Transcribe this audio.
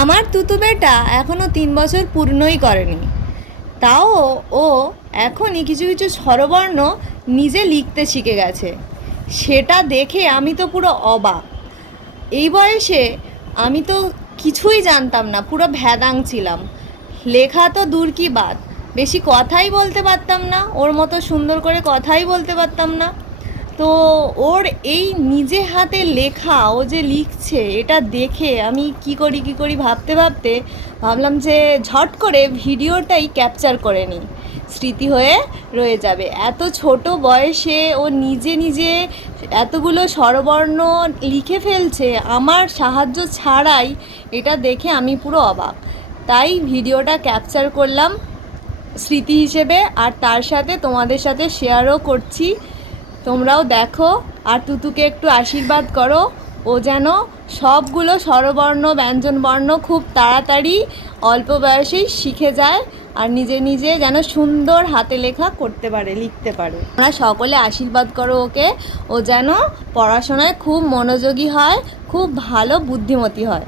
আমার তুতু বেটা এখনও 3 বছর পূর্ণই করেনি, তাও ও এখনই কিছু কিছু স্বরবর্ণ নিজে লিখতে শিখে গেছে। সেটা দেখে আমি তো পুরো অবাক। এই বয়সে আমি তো কিছুই জানতাম না, পুরো ভ্যাদাং ছিলাম। লেখা তো দূর কি বাদ, বেশি কথাই বলতে পারতাম না, ওর মতো সুন্দর করে কথাই বলতে পারতাম না। তো ওর এই নিজে হাতে লেখা, ও যে লিখছে, এটা দেখে আমি কি করি ভাবতে ভাবতে ভাবলাম যে ঝট করে ভিডিওটাই ক্যাপচার করে নিই, স্মৃতি হয়ে রয়ে যাবে। এত ছোট বয়সে ও নিজে নিজে এতগুলো স্বরবর্ণ লিখে ফেলছে আমার সাহায্য ছাড়াই। এটা দেখে আমি পুরো অবাক, তাই ভিডিওটা ক্যাপচার করলাম স্মৃতি হিসেবে, আর তার সাথে তোমাদের সাথে শেয়ারও করছি। তোমরাও দেখো আর তুতুকে একটু আশীর্বাদ করো, ও যেন সবগুলো স্বরবর্ণ ব্যঞ্জনবর্ণ খুব তাড়াতাড়ি অল্প বয়সেই শিখে যায়, আর নিজে নিজে যেন সুন্দর হাতে লেখা করতে পারে, লিখতে পারে। তোমরা সকলে আশীর্বাদ করো ওকে, ও যেন পড়াশোনায় খুব মনোযোগী হয়, খুব ভালো বুদ্ধিমতী হয়।